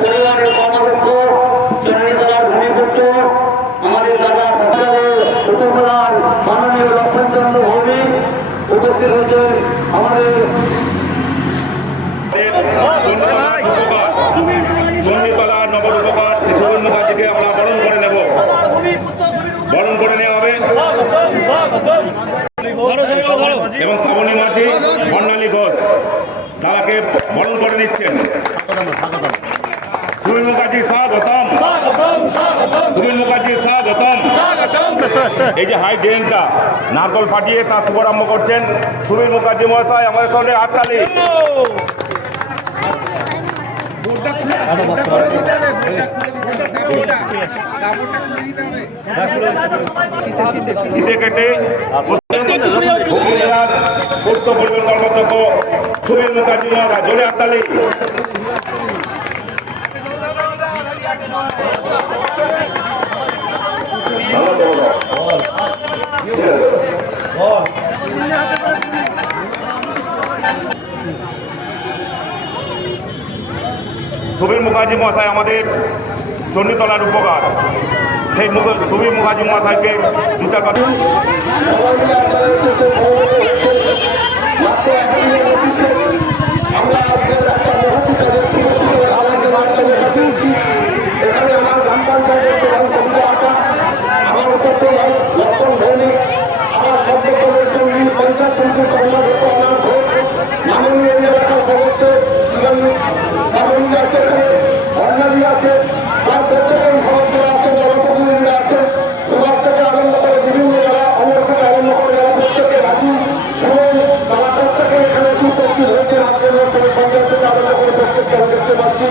পরিবারের কর্মাধ্যক্ষ চন্দ্রীতলার ভূমিপুত্র আমাদের দাদা উপজেলার মাননীয় লক্ষণচন্দ্র ভৌমিক উপস্থিত হচ্ছেন আমাদের চন্ডীতলার নগর উপকার সুবীর মুখার্জিকে আমরা বরণ করে নেব, বরণ করে নেওয়া হবে এবং শ্রাবণী মাঝি বর্ণালী ঘোষ তারাকে বরণ করে নিচ্ছেন। সুবীর মুখার্জি স্বাগতম, সুবীর মুখার্জি স্বাগতম। এই যে হাই ড্রেনটা নারকল ফাটিয়ে তার শুভারম্ভ করছেন সুবীর মুখার্জি মহাশয়, আমাদের সঙ্গে হাততালি। কেটে হুগলি জেলার পূর্ত পরিবহন কর্মাধ্যক্ষ সুবীর মুখার্জি মহাশয়, জোরে হাততালি। সুবীর মুখার্জি মহাশয় আমাদের চণ্ডীতলার উপকার, সেই সুবীর মুখার্জি মহাশয়কে দু চার কথা। দেখতে পাচ্ছি